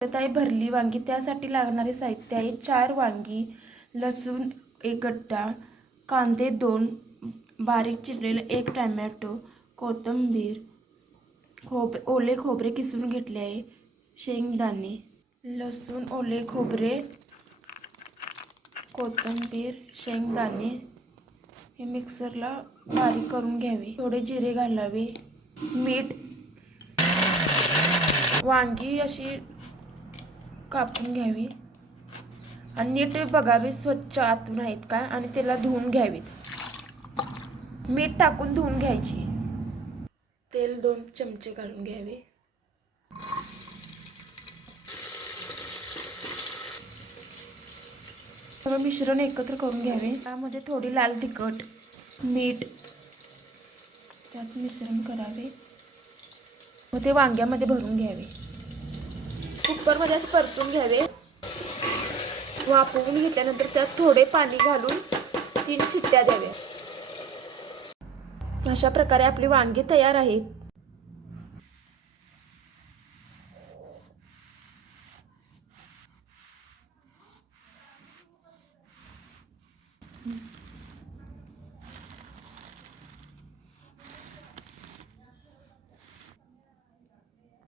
आहे भरली वांगी. त्यासाठी लागणारे साहित्य आहे 4 वांगी, लसूण 1 गड्डा, कांदे 2, बारीक चिरलेलं 1 टोमॅटो, कोथिंबीर, ओले खोबरे किसून घेतले आहे, शेंगदाणे, लसूण, ओले खोबरे, कोथिंबीर, शेंगदाणे हे मिक्सरला बारीक करून घ्यावे. थोडे जिरे घालावे, मीठ. वांगी अशी कापून घ्यावी आणि नीट बघावे स्वच्छ आतून आहेत का आणि त्याला धुवून घ्यावीत. मीठ टाकून धुवून घ्यायची. तेल 2 चमचे घालून घ्यावे. सगळं मिश्रण एकत्र करून घ्यावे. त्यामध्ये थोडी लाल तिखट, मीठ त्याच मिश्रण करावे व ते वांग्यामध्ये भरून घ्यावे. कुकरमध्ये असं परतून घ्यावे. वाफवून घेतल्यानंतर त्यात थोडे पाणी घालून 3 शिट्ट्या द्याव्या. अशा प्रकारे आपली वांगी तयार आहेत.